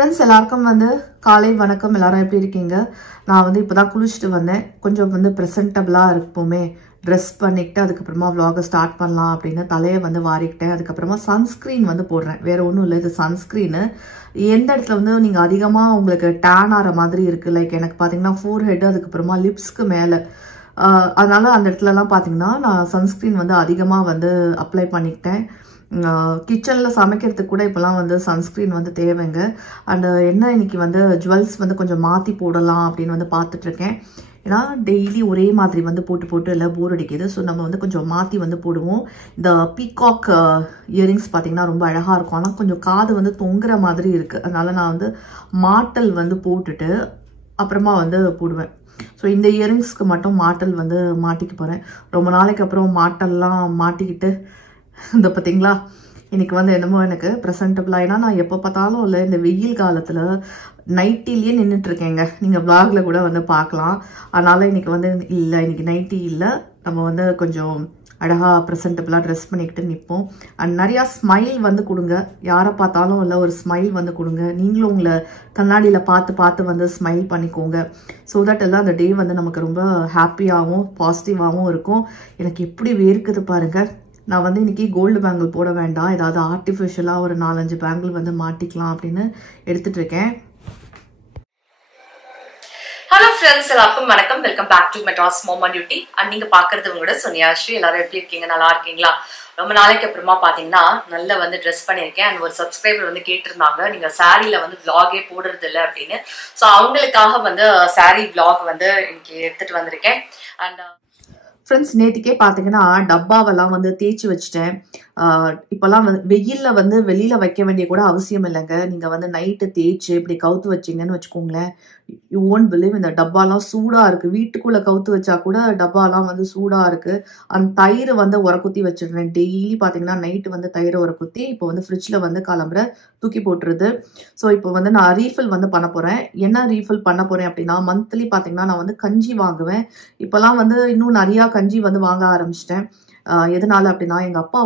Friends எல்லாருக்கும் காலை வணக்கம். எல்லாரும் எப்படி இருக்கீங்க? நான் இப்போதான் குளிச்சுட்டு வந்தேன். கொஞ்சம் ப்ரெசென்டபிளாக இருப்போமே, ட்ரெஸ் பண்ணிக்கிட்டு அதுக்கப்புறமா vlog ஸ்டார்ட் பண்ணலாம் அப்படின்னு தலையை வாரிக்கிட்டேன். அதுக்கப்புறமா சன்ஸ்க்ரீன் போடுறேன். வேற ஒன்றும் இல்லை, இது சன்ஸ்க்ரீனு. எந்த இடத்துல நீங்கள் அதிகமாக உங்களுக்கு டேன் ஆகிற மாதிரி இருக்குது, லைக் எனக்கு பார்த்தீங்கன்னா ஃபோர் ஹெட், அதுக்கப்புறமா லிப்ஸ்க்கு மேலே, அதனால அந்த இடத்துலலாம் பார்த்தீங்கன்னா நான் சன்ஸ்க்ரீன் அதிகமாக அப்ளை பண்ணிக்கிட்டேன். கிச்சனில் சமைக்கிறதுக்கு கூட இப்போலாம் சன்ஸ்க்ரீன் தேவைங்க. அண்ட் என்ன இன்னைக்கு ஜுவல்ஸ் கொஞ்சம் மாற்றி போடலாம் அப்படின்னு பார்த்துட்ருக்கேன். ஏன்னா டெய்லி ஒரே மாதிரி போட்டு போட்டு எல்லாம் போர் அடிக்குது. ஸோ நம்ம கொஞ்சம் மாற்றி போடுவோம். இந்த பீகாக் இயரிங்ஸ் பார்த்தீங்கன்னா ரொம்ப அழகாக இருக்கும். ஆனால் கொஞ்சம் காது தொங்குற மாதிரி இருக்குது. அதனால நான் மாட்டல் போட்டுட்டு அப்புறமா போடுவேன். ஸோ இந்த இயரிங்ஸ்க்கு மட்டும் மாட்டல் மாட்டிக்க போகிறேன். ரொம்ப நாளைக்கு அப்புறம் மாட்டல்லாம் மாட்டிக்கிட்டு இந்த பார்த்தீங்களா இன்னைக்கு என்னமோ எனக்கு ப்ரெசென்டபிளாக. ஏன்னா நான் எப்போ பார்த்தாலும் இல்லை, இந்த வெயில் காலத்தில் நைட்டிலேயே நின்றுட்டுருக்கேங்க. நீங்கள் vlogல கூட பார்க்கலாம். அதனால் இன்னைக்கு இல்லை, இன்னைக்கு நைட்டி இல்லை, நம்ம கொஞ்சம் அழகாக ப்ரெசென்டபிளாக ட்ரெஸ் பண்ணிக்கிட்டு நிற்போம். அண்ட் நிறையா ஸ்மைல் கொடுங்க. யாரை பார்த்தாலும் இல்லை, ஒரு ஸ்மைல் கொடுங்க. நீங்களும் உங்களை கண்ணாடியில் பார்த்து பார்த்து ஸ்மைல் பண்ணிக்கோங்க. ஸோ தட் எல்லாம் அந்த டே நமக்கு ரொம்ப ஹாப்பியாகவும் பாசிட்டிவாகவும் இருக்கும். எனக்கு எப்படி வேர்க்குது பாருங்கள். நான் இன்னைக்கு கோல்டு பேங்கிள் போட வேண்டாம், ஏதாவது ஆர்டிஃபிஷியலாக ஒரு 4-5 பேங்கிள் மாட்டிக்கலாம் அப்படின்னு எடுத்துட்டு இருக்கேன். ஹலோ ஃப்ரெண்ட்ஸ், எல்லாருக்கும் வணக்கம். Welcome back to Madras mom on duty. And நீங்க பாக்குறது உங்களோட சோனியாஸ்ரீ. எல்லாரும் எப்படி இருக்கீங்க? நல்லா இருக்கீங்களா? ரொம்ப நாளைக்கு அப்புறமா பாத்தீங்கன்னா நல்லா ட்ரெஸ் பண்ணியிருக்கேன். அண்ட் ஒரு சப்ஸ்கிரைபர் கேட்டிருந்தாங்க, நீங்க சாரியில vlog-ஏ போடுறது இல்லை அப்படின்னு. ஸோ அவங்களுக்காக சாரி vlog இன்னைக்கு எடுத்துட்டு வந்திருக்கேன். அண்ட் ஃப்ரெண்ட்ஸ், நேற்றுக்கே பார்த்தீங்கன்னா டப்பாவெல்லாம் தேய்ச்சி வச்சுட்டேன். இப்போல்லாம் வெயிலில் வெளியில் வைக்க வேண்டிய கூட அவசியம் இல்லைங்க. நீங்கள் நைட்டு தேய்ச்சி இப்படி கவுத்து வச்சிங்கன்னு வச்சுக்கோங்களேன், யூ ஓன்ட் பிலீவ், இந்த டப்பாலாம் சூடாக இருக்குது. வீட்டுக்குள்ளே கவுத்து வச்சா கூட டப்பாலாம் சூடாக இருக்குது. அந்த தயிர் உரக்குத்தி வச்சிடுறேன். டெய்லி பார்த்தீங்கன்னா நைட்டு தயிரை உரக்குத்தி இப்போ ஃப்ரிட்ஜில் கிளம்புற தூக்கி போட்டுருது. ஸோ இப்போ நான் ரீஃபில் பண்ண போகிறேன். என்ன ரீஃபில் பண்ண போகிறேன் அப்படின்னா, மந்த்லி பார்த்தீங்கன்னா நான் கஞ்சி வாங்குவேன். இப்போலாம் இன்னும் நிறையா கஞ்சி வாங்க ஆரம்பிச்சிட்டேன். எதனால அப்படின்னா, எங்கள் அப்பா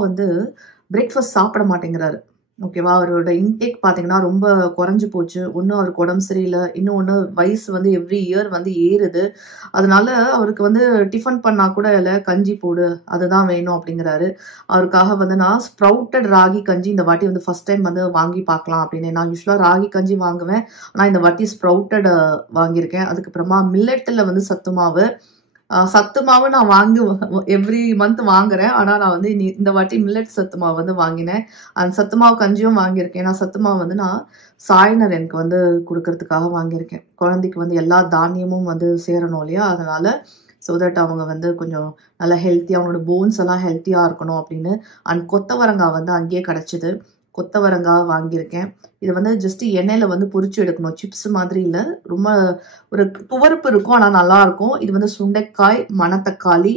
பிரேக்ஃபாஸ்ட் சாப்பிட மாட்டேங்கிறாரு. ஓகேவா, அவரோட இன்டேக் பார்த்தீங்கன்னா ரொம்ப குறைஞ்சி போச்சு. ஒன்றும் அவருக்கு உடம்பு சரியில்லை, இன்னொன்று வயசு எவ்ரி இயர் ஏறுது. அதனால அவருக்கு டிஃபன் பண்ணால் கூட இல்லை, கஞ்சி போடு அதுதான் வேணும் அப்படிங்கிறாரு. அவருக்காக நான் ஸ்ப்ரவுட்டட் ராகி கஞ்சி இந்த வாட்டி ஃபர்ஸ்ட் டைம் வாங்கி பார்க்கலாம் அப்படின்னு. நான் யூஸ்வலாக ராகி கஞ்சி வாங்குவேன், ஆனால் இந்த வாட்டி ஸ்ப்ரவுட்டட் வாங்கியிருக்கேன். அதுக்கப்புறமா மில்லட்டில் சத்து மாவு நான் எவ்ரி மந்த் வாங்குறேன். ஆனால் நான் இந்த வாட்டி மில்லட் சத்து மாவு வாங்கினேன். அந்த சத்து மாவு கஞ்சியும் வாங்கியிருக்கேன். ஏன்னா சத்து மாவு நான் சாய்னர் எனக்கு கொடுக்கறதுக்காக வாங்கியிருக்கேன். குழந்தைக்கு எல்லா தானியமும் சேரணும் இல்லையா, அதனால ஸோ தட் அவங்க கொஞ்சம் நல்லா ஹெல்த்தியாக, அவங்களோட போன்ஸ் எல்லாம் ஹெல்த்தியாக இருக்கணும் அப்படின்னு. அண்ட் கொத்தவரங்காய் அங்கேயே கிடச்சிது, கொத்தவரங்காய் வாங்கியிருக்கேன். இது ஜஸ்ட் எண்ணெயில் பொரிச்சு எடுக்கணும், சிப்ஸ் மாதிரி இல்லை, ரொம்ப ஒரு துவர்ப்பு இருக்கும், ஆனால் நல்லா இருக்கும். இது சுண்டைக்காய், மணத்தக்காளி.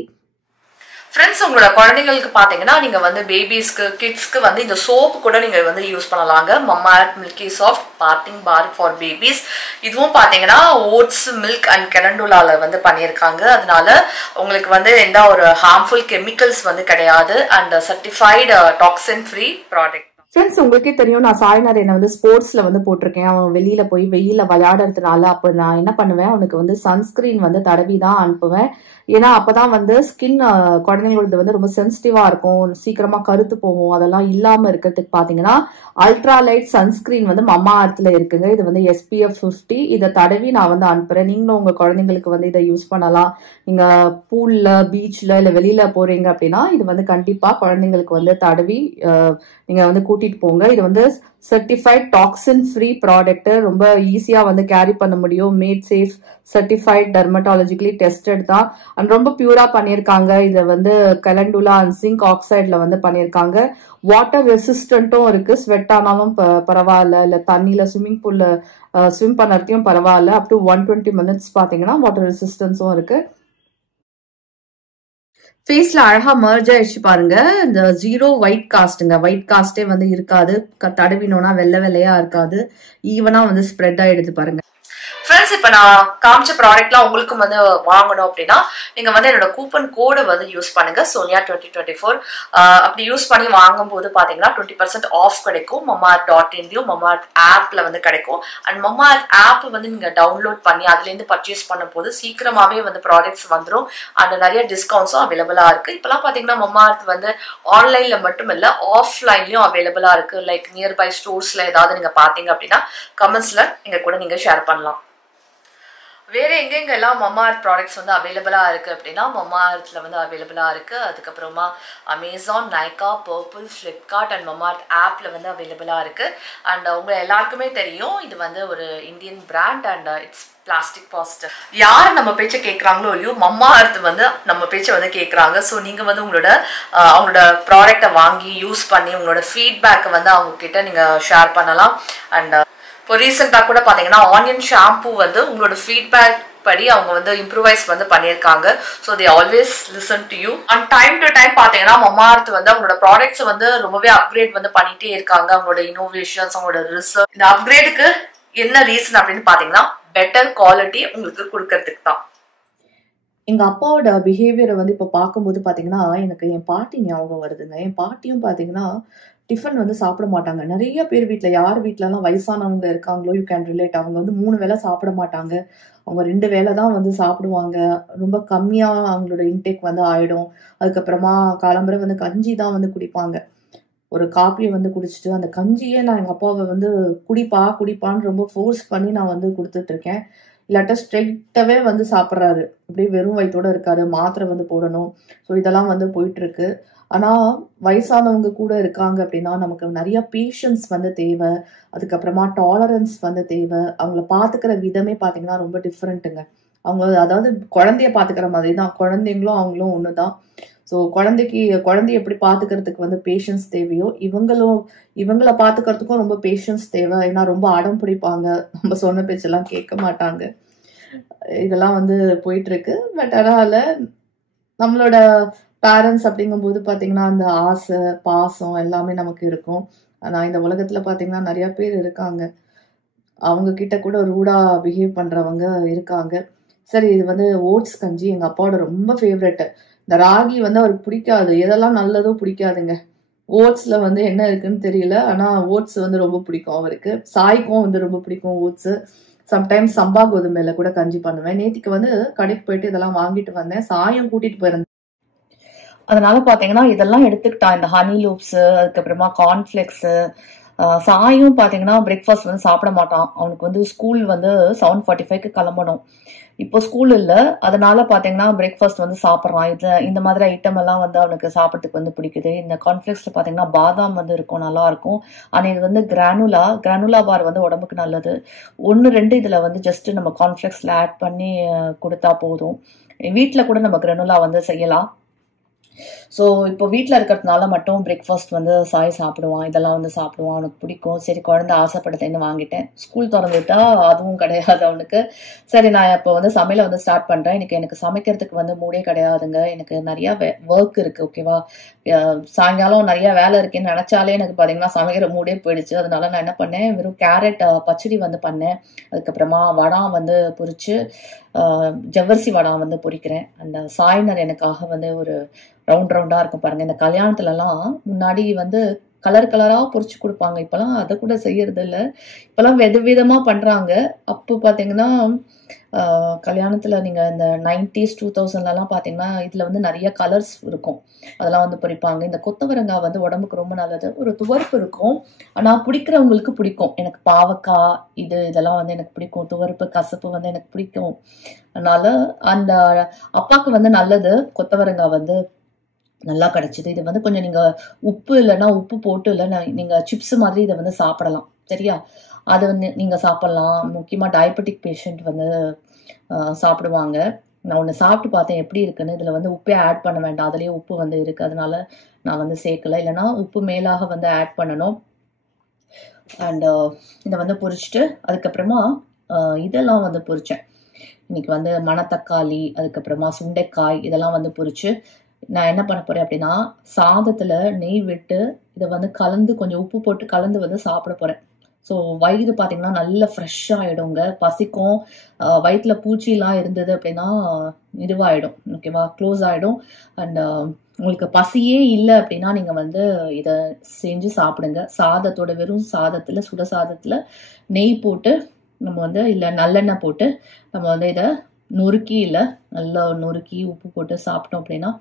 ஃப்ரெண்ட்ஸ், உங்களோட குழந்தைங்களுக்கு பார்த்தீங்கன்னா நீங்கள் பேபிஸ்க்கு கிட்ஸ்க்கு இந்த சோப்பு கூட நீங்கள் யூஸ் பண்ணலாங்க. Mamma milky soft bathing bar for babies. இதுவும் பார்த்தீங்கன்னா ஓட்ஸ், மில்க் அண்ட் கெனண்டோலாவில் பண்ணியிருக்காங்க. அதனால உங்களுக்கு எந்த ஒரு ஹார்ம்ஃபுல் கெமிக்கல்ஸ் கிடையாது. And certified toxin free product. Friends, உங்களுக்கே தெரியும், நான் சாய்னர் என்ன ஸ்போர்ட்ஸில் போட்டிருக்கேன். அவன் வெளியில் போய் வெயிலில் விளையாடுறதுனால அப்போ நான் என்ன பண்ணுவேன், அவனுக்கு சன்ஸ்கிரீன் தடவி தான் அனுப்புவேன். ஏன்னா அப்போதான் ஸ்கின் குழந்தைங்களோட ரொம்ப சென்சிட்டிவாக இருக்கும், சீக்கிரமாக கருத்து போகும். அதெல்லாம் இல்லாமல் இருக்கிறதுக்கு பார்த்தீங்கன்னா அல்ட்ராலைட் சன்ஸ்கிரீன் மம்மா அர்த்தில் இருக்குங்க. இது SPF 50. இதை தடவி நான் அனுப்புகிறேன். நீங்களும் உங்கள் குழந்தைங்களுக்கு இதை யூஸ் பண்ணலாம். நீங்கள் பூலில், பீச்சில் இல்லை வெளியில் போகிறீங்க அப்படின்னா இது கண்டிப்பாக குழந்தைங்களுக்கு தடவி நீங்கள் கூட்டிகிட்டு போங்க. இது சர்டிஃபைட் டாக்ஸின் ஃப்ரீ ப்ராடக்ட். ரொம்ப ஈஸியாக கேரி பண்ண முடியும். Mat safe, certified, dermatologically tested தான். அண்ட் ரொம்ப பியூரா பண்ணியிருக்காங்க. இதை கலண்டுலா அண்ட் சிங்க் ஆக்சைடில் பண்ணியிருக்காங்க. வாட்டர் ரெசிஸ்டன்ட்டும் இருக்கு. ஸ்வெட் ஆனாலும் பரவாயில்ல, இல்லை தண்ணியில் ஸ்விம்மிங் பூலில் ஸ்விம் பண்ணுறதையும் பரவாயில்ல. அப் டு 120 minutes பார்த்தீங்கன்னா வாட்டர் ரெசிஸ்டன்ஸும் இருக்கு. ஃபேஸில் அழகாக மர்ஜ் ஆயிடுச்சு பாருங்க. இந்த ஜீரோ ஒயிட் காஸ்ட்டுங்க, ஒயிட் காஸ்டே இருக்காது. தடவினோன்னா வெள்ளை வெள்ளையாக இருக்காது, ஈவனாக ஸ்ப்ரெட் ஆகிடுது பாருங்க. ஃப்ரெண்ட்ஸ், இப்போ நான் காமிச்ச ப்ராடக்ட்லாம் உங்களுக்கும் வந்து வாங்கணும் அப்படின்னா நீங்கள் வந்து என்னோட கூப்பன் கோடை வந்து யூஸ் பண்ணுங்க, Sonia2024. அப்படி யூஸ் பண்ணி வாங்கும்போது பார்த்தீங்கன்னா 20% ஆஃப் கிடைக்கும். mamaearth.inலையும் mamaearth ஆப்பில் வந்து கிடைக்கும். அண்ட் mamaearth ஆப் வந்து நீங்கள் டவுன்லோட் பண்ணி அதுலேருந்து பர்ச்சேஸ் பண்ணும்போது சீக்கிரமாகவே வந்து ப்ராடக்ட்ஸ் வந்துடும். அண்ட் நிறைய டிஸ்கவுண்ட்ஸும் அவைலபிளாக இருக்குது. இப்போலாம் பார்த்தீங்கன்னா mamaearth வந்து ஆன்லைனில் மட்டும் இல்லை, ஆஃப்லைன்லையும் அவைலபிளாக இருக்குது. லைக் நியர்பை ஸ்டோர்ஸில் ஏதாவது நீங்கள் பார்த்தீங்க அப்படின்னா கமெண்ட்ஸில் எங்கள் கூட நீங்கள் ஷேர் பண்ணலாம். வேறு எங்கெங்கெல்லாம் mamaearth ப்ராடக்ட்ஸ் வந்து அவைலபிளாக இருக்குது அப்படின்னா mamaearthல வந்து அவைலபிளாக இருக்குது. அதுக்கப்புறமா Amazon, Nykaa, purple, Flipkart and mamaearth ஆப்பில் வந்து அவைலபிளாக இருக்குது. அண்ட் உங்கள் எல்லாருக்குமே தெரியும் இது வந்து ஒரு Indian brand and it's plastic positive. யார் நம்ம பேச்சை கேட்குறாங்களோ இல்லையோ mamaearth வந்து நம்ம பேச்சை வந்து கேட்குறாங்க. ஸோ நீங்கள் வந்து அவங்களோட ப்ராடக்டை வாங்கி யூஸ் பண்ணி உங்களோட ஃபீட்பேக்கை வந்து அவங்கக்கிட்ட நீங்கள் ஷேர் பண்ணலாம். அண்ட் இப்போ ரீசெண்டாக கூட பார்த்தீங்கன்னா ஆனியன் ஷாம்பூ வந்து உங்களோட ஃபீட்பேக் படி அவங்க வந்து இம்ப்ரூவைஸ் வந்து பண்ணியிருக்காங்க. So they always listen to you. And time to time பார்த்தீங்கன்னா mamaearth வந்து அவங்களோட ப்ராடக்ட்ஸை வந்து ரொம்பவே அப்கிரேட் வந்து பண்ணிகிட்டே இருக்காங்க. அவங்களோட இனோவேஷன்ஸ், அவங்களோட ரிசர்ச். இந்த அப்கிரேடுக்கு என்ன ரீசன் அப்படின்னு பார்த்தீங்கன்னா பெட்டர் குவாலிட்டி உங்களுக்கு கொடுக்கறதுக்கு தான். எங்கள் அப்பாவோட பிஹேவியரை வந்து இப்போ பார்க்கும்போது பார்த்தீங்கன்னா எனக்கு என் பாட்டி ஞாபகம் வருதுங்க. என் பாட்டியும் பார்த்தீங்கன்னா டிஃபன் வந்து சாப்பிட மாட்டாங்க. நிறைய பேர் வீட்டில், யார் வீட்டிலலாம் வயசானவங்க இருக்காங்களோ யூ கேன் ரிலேட், அவங்க வந்து 3 வேளை சாப்பிட மாட்டாங்க. அவங்க 2 வேளை தான் வந்து சாப்பிடுவாங்க. ரொம்ப கம்மியாக அவங்களோட இன்டேக் வந்து ஆகிடும். அதுக்கப்புறமா காலம்பரை வந்து கஞ்சி தான் வந்து குடிப்பாங்க. ஒரு காப்பியை வந்து குடிச்சிட்டு அந்த கஞ்சியே நான் எங்கள் அப்பாவை வந்து குடிப்பான்னு ரொம்ப ஃபோர்ஸ் பண்ணி நான் வந்து கொடுத்துட்ருக்கேன். இல்லாட்டா ஸ்ட்ரெயிட்டாகவே வந்து சாப்பிட்றாரு. அப்படியே வெறும் வயிற்றோடு இருக்காரு. மாத்திரை வந்து போடணும். ஸோ இதெல்லாம் வந்து போயிட்டுருக்கு. ஆனால் வயசானவங்க கூட இருக்காங்க அப்படின்னா நமக்கு நிறைய பேஷன்ஸ் வந்து தேவை. அதுக்கப்புறமா டாலரன்ஸ் வந்து தேவை. அவங்கள பார்த்துக்கிற விதமே பார்த்தீங்கன்னா ரொம்ப டிஃப்ரெண்ட்டுங்க. அவங்க அதாவது குழந்தைய பார்த்துக்கிற மாதிரி தான். குழந்தைங்களும் அவங்களும் ஒன்று தான். ஸோ குழந்தைய எப்படி பார்த்துக்கிறதுக்கு வந்து பேஷன்ஸ் தேவையோ இவங்கள பார்த்துக்கிறதுக்கும் ரொம்ப பேஷன்ஸ் தேவை. ஏன்னா ரொம்ப அடம் பிடிப்பாங்க. நம்ம சொன்ன பேச்செல்லாம் கேட்க மாட்டாங்க. இதெல்லாம் வந்து போயிட்டுருக்கு. பட் அதனால் நம்மளோட பேரண்ட்ஸ் அப்படிங்கும்போது பார்த்தீங்கன்னா அந்த ஆசை, பாசம் எல்லாமே நமக்கு இருக்கும். ஆனால் இந்த உலகத்தில் பார்த்தீங்கன்னா நிறையா பேர் இருக்காங்க. அவங்கக்கிட்ட கூட ரூடாக பிஹேவ் பண்ணுறவங்க இருக்காங்க. சரி, இது வந்து ஓட்ஸ் கஞ்சி எங்கள் அப்பாவோட ரொம்ப ஃபேவரெட்டு. இந்த ராகி வந்து அவருக்கு பிடிக்காது. எதெல்லாம் நல்லதோ பிடிக்காதுங்க. ஓட்ஸில் வந்து என்ன இருக்குன்னு தெரியல. ஆனால் ஓட்ஸ் வந்து ரொம்ப பிடிக்கும் அவருக்கு. சாய்க்கும் வந்து ரொம்ப பிடிக்கும் ஓட்ஸு. சம்டைம்ஸ் சம்பா கோதுமையில கூட கஞ்சி பண்ணுவேன். நேத்திக்கு வந்து கடைக்கு போயிட்டு இதெல்லாம் வாங்கிட்டு வந்தேன். சாயம் கூட்டிகிட்டு போயிருந்தேன். அதனால பார்த்தீங்கன்னா இதெல்லாம் எடுத்துக்கிட்டான். இந்த ஹனி லூப்ஸு, அதுக்கப்புறமா கார்ன்ஃப்ளெக்ஸு. சாயும் பார்த்தீங்கன்னா பிரேக்ஃபாஸ்ட் வந்து சாப்பிட மாட்டான். அவனுக்கு வந்து ஸ்கூல் வந்து 7:45க்கு கிளம்பணும். இப்போ ஸ்கூல் இல்லை, அதனால பார்த்தீங்கன்னா பிரேக்ஃபாஸ்ட் வந்து சாப்பிட்றான். இந்த மாதிரி ஐட்டம் எல்லாம் வந்து அவனுக்கு சாப்பிட்றதுக்கு வந்து பிடிக்குது. இந்த கார்ன்ஃப்ளெக்ஸில் பார்த்தீங்கன்னா பாதாம் வந்து இருக்கும், நல்லாயிருக்கும். ஆனால் இது வந்து கிரானுலா பார் வந்து உடம்புக்கு நல்லது. 1-2 இதில் வந்து ஜஸ்ட் நம்ம கார்ன்ஃப்ளெக்ஸில் ஆட் பண்ணி கொடுத்தா போதும். வீட்டில் கூட நம்ம கிரானுலா வந்து செய்யலாம். ஸோ இப்போ வீட்டில் இருக்கிறதுனால மட்டும் பிரேக்ஃபாஸ்ட் வந்து சாய் சாப்பிடுவான். இதெல்லாம் வந்து சாப்பிடுவான், அவனுக்கு பிடிக்கும். சரி, குழந்தை ஆசைப்படுதுன்னு வாங்கிட்டேன். ஸ்கூல் திறந்துட்டா அதுவும் கிடையாது அவனுக்கு. சரி, நான் இப்போ வந்து சமையலை வந்து ஸ்டார்ட் பண்ணுறேன். எனக்கு சமைக்கிறதுக்கு வந்து மூடே கிடையாதுங்க. எனக்கு நிறையா ஒர்க் இருக்குது. ஓகேவா, சாயங்காலம் நிறையா வேலை இருக்குன்னு நினச்சாலே எனக்கு பார்த்தீங்கன்னா சமைக்கிற மூடே போயிடுச்சு. அதனால நான் என்ன பண்ணேன், வெறும் கேரட் பச்சடி வந்து பண்ணேன். அதுக்கப்புறமா வடம் வந்து பொரிச்சு ஜவ்வரிசி வடம் வந்து பொரிக்கிறேன். அந்த சாய்னர் எனக்காக வந்து ஒரு ரவுண்டாக இருக்கும் பாருங்க. இந்த கல்யாணத்துலலாம் முன்னாடி வந்து கலராக பொரிச்சு கொடுப்பாங்க. இப்போலாம் அதை கூட செய்யறது இல்லை. இப்போலாம் விதவிதமாக பண்ணுறாங்க. அப்போ பார்த்தீங்கன்னா கல்யாணத்தில் நீங்கள் இந்த 90s 2000லலாம் பார்த்தீங்கன்னா இதில் வந்து நிறைய கலர்ஸ் இருக்கும். அதெல்லாம் வந்து பொரிப்பாங்க. இந்த கொத்தவரங்காய் வந்து உடம்புக்கு ரொம்ப நல்லது. ஒரு துவர்ப்பு இருக்கும், ஆனால் பிடிக்கிறவங்களுக்கு பிடிக்கும். எனக்கு பாவக்காய் இதெல்லாம் வந்து எனக்கு பிடிக்கும். துவர்ப்பு கசப்பு வந்து எனக்கு பிடிக்கும். அதனால அந்த அப்பாவுக்கு வந்து நல்லது. கொத்தவரங்காய் வந்து நல்லா கிடைச்சிது. இது வந்து கொஞ்சம் நீங்கள் உப்பு இல்லைன்னா உப்பு போட்டு இல்லைன்னா நீங்கள் சிப்ஸ் மாதிரி இதை வந்து சாப்பிடலாம். சரியா, அதை வந்து நீங்கள் சாப்பிட்லாம். முக்கியமாக டயபெட்டிக் பேஷண்ட் வந்து சாப்பிடுவாங்க. நான் ஒன்று சாப்பிட்டு பார்த்தேன் எப்படி இருக்குன்னு. இதில் வந்து உப்பே ஆட் பண்ண வேண்டாம், அதுலேயே உப்பு வந்து இருக்குது. அதனால நான் வந்து சேர்க்கலை. இல்லைன்னா உப்பு மேலாக வந்து ஆட் பண்ணணும். அண்ட் இதை வந்து பொரிச்சிட்டு அதுக்கப்புறமா இதெல்லாம் வந்து பொரித்தேன். இன்னைக்கு வந்து மணத்தக்காளி, அதுக்கப்புறமா சுண்டைக்காய் இதெல்லாம் வந்து பொரிச்சு நான் என்ன பண்ண போறேன் அப்படின்னா சாதத்தில் நெய் விட்டு இதை வந்து கலந்து கொஞ்சம் உப்பு போட்டு கலந்து வந்து சாப்பிட போகிறேன். ஸோ வயிறு பார்த்தீங்கன்னா நல்ல ஃப்ரெஷ்ஷாக ஆகிடுங்க, பசிக்கும். வயிற்றில் பூச்சிலாம் இருந்தது அப்படின்னா இதுவாகிடும், ஓகேவா, க்ளோஸ் ஆகிடும். அண்ட் உங்களுக்கு பசியே இல்லை அப்படின்னா நீங்கள் வந்து இதை செஞ்சு சாப்பிடுங்க. சாதத்தோட வெறும் சாதத்தில், சுட சாதத்தில் நெய் போட்டு நம்ம வந்து இல்லை நல்லெண்ணெய் போட்டு நம்ம வந்து இதை நொறுக்கி, இல்லை நல்லா நொறுக்கி உப்பு போட்டு சாப்பிட்டோம் அப்படின்னா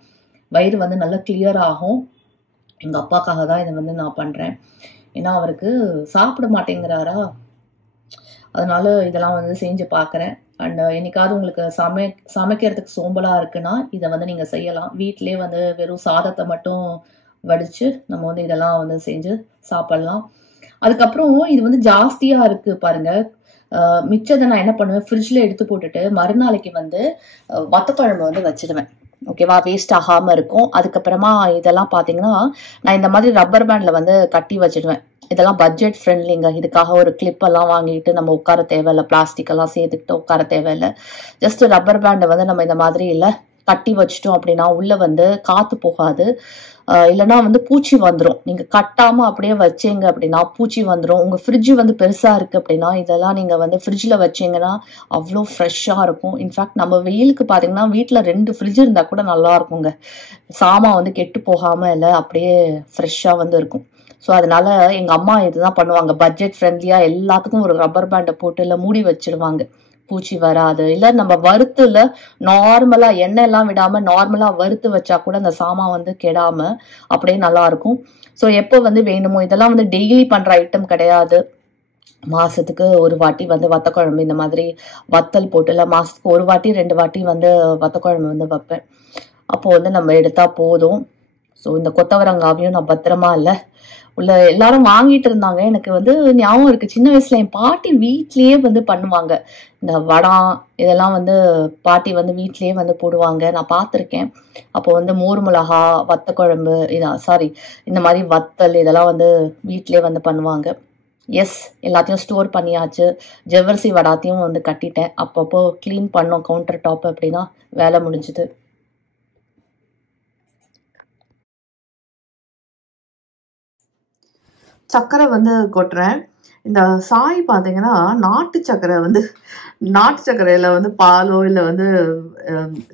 வயிறு வந்து நல்லா கிளியர் ஆகும். எங்கள் அப்பாக்காக தான் இதை வந்து நான் பண்ணுறேன். ஏன்னா அவருக்கு சாப்பிட மாட்டேங்கிறாரா, அதனால இதெல்லாம் வந்து செஞ்சு பார்க்குறேன். அண்ட் என்னைக்காவது உங்களுக்கு சமைக்கிறதுக்கு சோம்பலாக இருக்குன்னா இதை வந்து நீங்கள் செய்யலாம். வீட்டிலே வந்து வெறும் சாதத்தை மட்டும் வடித்து நம்ம வந்து இதெல்லாம் வந்து செஞ்சு சாப்பிட்லாம். அதுக்கப்புறம் இது வந்து ஜாஸ்தியாக இருக்குது பாருங்கள், மிச்சத்தை நான் என்ன பண்ணுவேன், ஃப்ரிட்ஜில் எடுத்து போட்டுட்டு மறுநாளைக்கு வந்து வத்தக்குழம்பு வந்து வச்சிடுவேன், ஓகேவா, வேஸ்ட் ஆகாமல் இருக்கும். அதுக்கப்புறமா இதெல்லாம் பார்த்தீங்கன்னா நான் இந்த மாதிரி ரப்பர் பேண்டில் வந்து கட்டி வச்சிடுவேன். இதெல்லாம் பட்ஜெட் ஃப்ரெண்ட்லிங்க. இதுக்காக ஒரு கிளிப்பெல்லாம் வாங்கிட்டு நம்ம உட்கார தேவையில்லை, பிளாஸ்டிக்கெல்லாம் சேர்த்துக்கிட்டு உட்கார தேவையில்லை. ஜஸ்ட் ரப்பர் பேண்டை வந்து நம்ம இந்த மாதிரி இல்லை கட்டி வச்சிட்டோம் அப்படின்னா உள்ளே வந்து காற்று போகாது, இல்லைனா வந்து பூச்சி வந்துடும். நீங்கள் கட்டாமல் அப்படியே வச்சிங்க அப்படின்னா பூச்சி வந்துடும். உங்கள் ஃப்ரிட்ஜு வந்து பெருசாக இருக்குது அப்படின்னா இதெல்லாம் நீங்கள் வந்து ஃப்ரிட்ஜில் வச்சிங்கன்னா அவ்வளோ ஃப்ரெஷ்ஷாக இருக்கும். இன்ஃபேக்ட் நம்ம வெயிலுக்கு பார்த்தீங்கன்னா வீட்டில் 2 ஃப்ரிட்ஜ் இருந்தால் கூட நல்லா இருக்குங்க. சாமான் வந்து கெட்டு போகாமல் இல்லை அப்படியே ஃப்ரெஷ்ஷாக வந்து இருக்கும். ஸோ அதனால எங்கள் அம்மா இதுதான் பண்ணுவாங்க, பட்ஜெட் ஃப்ரெண்ட்லியாக எல்லாத்துக்கும் ஒரு ரப்பர் பேண்டை போட்டு இல்லை மூடி வச்சிடுவாங்க, பூச்சி வராது. இல்லை நம்ம வறுத்துல நார்மலாக எண்ணெய் எல்லாம் விடாமல் நார்மலாக வறுத்து வச்சா கூட அந்த சாமான் வந்து கெடாமல் அப்படியே நல்லா இருக்கும். ஸோ எப்போ வந்து வேணுமோ, இதெல்லாம் வந்து டெய்லி பண்ணுற ஐட்டம் கிடையாது. மாதத்துக்கு ஒரு வாட்டி வந்து வத்தக்குழம்பு இந்த மாதிரி வத்தல் போட்டு, இல்லை மாதத்துக்கு ஒரு வாட்டி 2 வாட்டி வந்து வத்தக்குழம்பு வந்து வைப்பேன். அப்போது வந்து நம்ம எடுத்தால் போதும். ஸோ இந்த கொத்தவரங்காவையும் நான் பத்திரமா இல்லை உள்ள எல்லாரும் வாங்கிட்டு இருந்தாங்க. எனக்கு வந்து ஞாபகம் இருக்கு, சின்ன வயசுல என் பாட்டி வீட்லயே வந்து பண்ணுவாங்க. இந்த வடம் இதெல்லாம் வந்து பாட்டி வந்து வீட்லயே வந்து போடுவாங்க, நான் பார்த்துருக்கேன். அப்போ வந்து மோர் மிளகா, வத்தக்குழம்பு, இந்த மாதிரி வத்தல் இதெல்லாம் வந்து வீட்லயே வந்து பண்ணுவாங்க. எஸ், எல்லாத்தையும் ஸ்டோர் பண்ணியாச்சு. ஜவ்வரிசி வடாத்தையும் வந்து கட்டிட்டேன். அப்பப்போ க்ளீன் பண்ணோம் கவுண்டர் டாப், அப்படின்னா வேலை முடிஞ்சுது. சர்க்கரை வந்து கொட்டுறேன். இந்த சாய் பார்த்தீங்கன்னா நாட்டு சர்க்கரையில் வந்து பாலோ இல்லை வந்து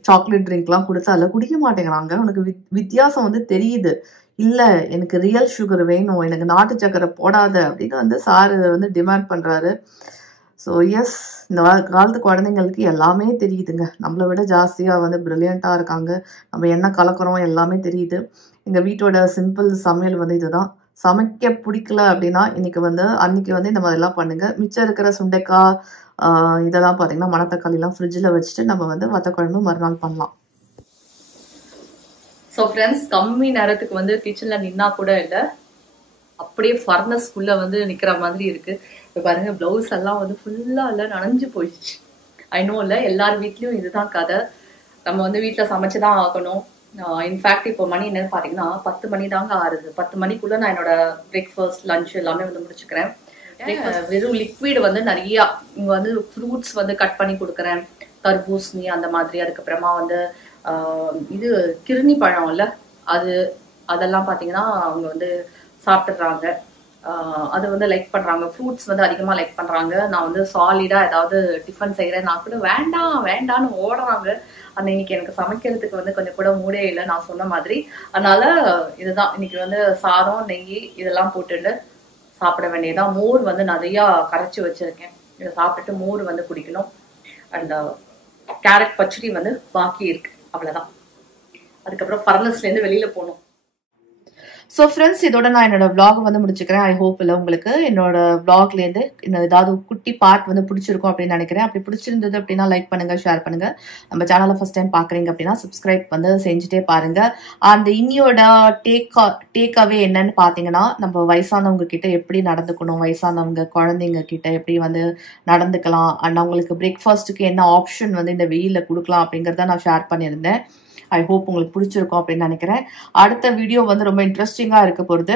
சாக்லேட் ட்ரிங்க்லாம் கொடுத்தால குடிக்க மாட்டேங்கிறாங்க. உனக்கு வித்தியாசம் வந்து தெரியுது. இல்லை, எனக்கு ரியல் சுகர் வேணும், எனக்கு நாட்டு சர்க்கரை போடாத அப்படின்னு வந்து சார் வந்து டிமாண்ட் பண்ணுறாரு. ஸோ எஸ், இந்த காலத்து குழந்தைங்களுக்கு எல்லாமே தெரியுதுங்க. நம்மளை விட ஜாஸ்தியாக வந்து ப்ரில்லியண்ட்டாக இருக்காங்க. நம்ம என்ன கலக்கிறோம் எல்லாமே தெரியுது. எங்கள் வீட்டோட சிம்பிள் சமையல் வந்து இதுதான். சமைக்க பிடிக்கல அப்படின்னா அன்னைக்கு வந்து இந்த மாதிரிலாம் பண்ணுங்க. மிச்சம் இருக்கிற சுண்டைக்காய் இதெல்லாம் பார்த்தீங்கன்னா மணத்தக்காளிலாம் ஃப்ரிட்ஜில் வச்சுட்டு நம்ம வந்து வத்தக்குழம்பு மறுநாள் பண்ணலாம். ஸோ ஃப்ரெண்ட்ஸ், கம்மி நேரத்துக்கு வந்து கிச்சனில் நின்னா கூட இல்லை, அப்படியே ஃபர்னஸ்குள்ளே வந்து நிற்கிற மாதிரி இருக்குது. இப்போ பாருங்கள், ப்ளவுஸ் எல்லாம் வந்து ஃபுல்லாக இல்லை நனைஞ்சு போயிடுச்சு. ஐநோ இல்லை, எல்லார் வீட்லேயும் இதுதான் கதை. நம்ம வந்து வீட்டில் சமைச்சு தான் ஆகணும். இன்ஃபேக்ட் இப்போ மணி என்னன்னு பார்த்தீங்கன்னா 10 மணி தாங்க ஆறுது. 10 மணிக்குள்ளே நான் என்னோட பிரேக்ஃபாஸ்ட் லஞ்ச் எல்லாமே வந்து முடிச்சுக்கிறேன். வெறும் லிக்விட் வந்து நிறையா இங்கே வந்து ஃப்ரூட்ஸ் வந்து கட் பண்ணி கொடுக்குறேன், தர்பூசணி அந்த மாதிரி. அதுக்கப்புறமா வந்து இது கிருணி பழம் இல்லை, அதெல்லாம் பார்த்தீங்கன்னா அவங்க வந்து சாப்பிட்டுடுறாங்க. அது வந்து லைக் பண்ணுறாங்க. ஃப்ரூட்ஸ் வந்து அதிகமாக லைக் பண்ணுறாங்க. நான் வந்து சாலிடாக ஏதாவது டிஃபன் செய்கிறேன், நான் கூட வேண்டான்னு ஓடுறாங்க. அந்த இன்னைக்கு எனக்கு சமைக்கிறதுக்கு வந்து கொஞ்சம் கூட மூடே இல்லை, நான் சொன்ன மாதிரி. அதனால இதுதான் இன்னைக்கு வந்து சாதம், நெய் இதெல்லாம் போட்டுட்டு சாப்பிட வேண்டியதான். மோர் வந்து நிறையா கரைச்சி வச்சிருக்கேன், இதை சாப்பிட்டுட்டு மோர் வந்து குடிக்கணும். அண்ட் கேரட் பச்சடி வந்து பாக்கி இருக்கு, அவ்வளோதான். அதுக்கப்புறம் ஃபர்னஸ்லேருந்து வெளியில் போகணும். ஸோ ஃப்ரெண்ட்ஸ், இதோட நான் என்னோட vlog வந்து முடிச்சுக்கிறேன். ஐ ஹோப் இல்லை உங்களுக்கு என்னோட vlogலேருந்து ஏதாவது குட்டி பார்ட் வந்து பிடிச்சிருக்கும் அப்படின்னு நினைக்கிறேன். அப்படி பிடிச்சிருந்தது அப்படின்னா லைக் பண்ணுங்க, ஷேர் பண்ணுங்க. நம்ம சேனலை ஃபர்ஸ்ட் டைம் பார்க்குறீங்க அப்படின்னா சப்ஸ்கிரைப் வந்து செஞ்சுட்டே பாருங்க. அந்த இன்னியோட டேக்அவே என்னன்னு பார்த்தீங்கன்னா, நம்ம வயசானவங்க கிட்ட எப்படி நடந்துக்கணும், வயசானவங்க குழந்தைங்க கிட்ட எப்படி வந்து நடந்துக்கலாம், அண்ட் அவங்களுக்கு பிரேக்ஃபாஸ்ட்டுக்கு என்ன ஆப்ஷன் வந்து இந்த வெயிலில் கொடுக்கலாம் அப்படிங்கிறத நான் ஷேர் பண்ணியிருந்தேன். ஐ ஹோப் உங்களுக்கு பிடிச்சிருக்கும் அப்படின்னு நினைக்கிறேன். அடுத்த வீடியோ வந்து ரொம்ப இன்ட்ரெஸ்டிங்காக இருக்க போகிறது.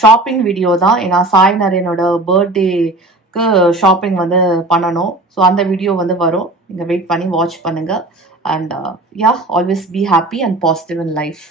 ஷாப்பிங் வீடியோ தான். ஏன்னா சாய் நரேனோட பர்த்டேக்கு ஷாப்பிங் வந்து பண்ணணும். ஸோ அந்த வீடியோ வந்து வரும், நீங்கள் வெயிட் பண்ணி வாட்ச் பண்ணுங்கள். And always be happy and positive in life.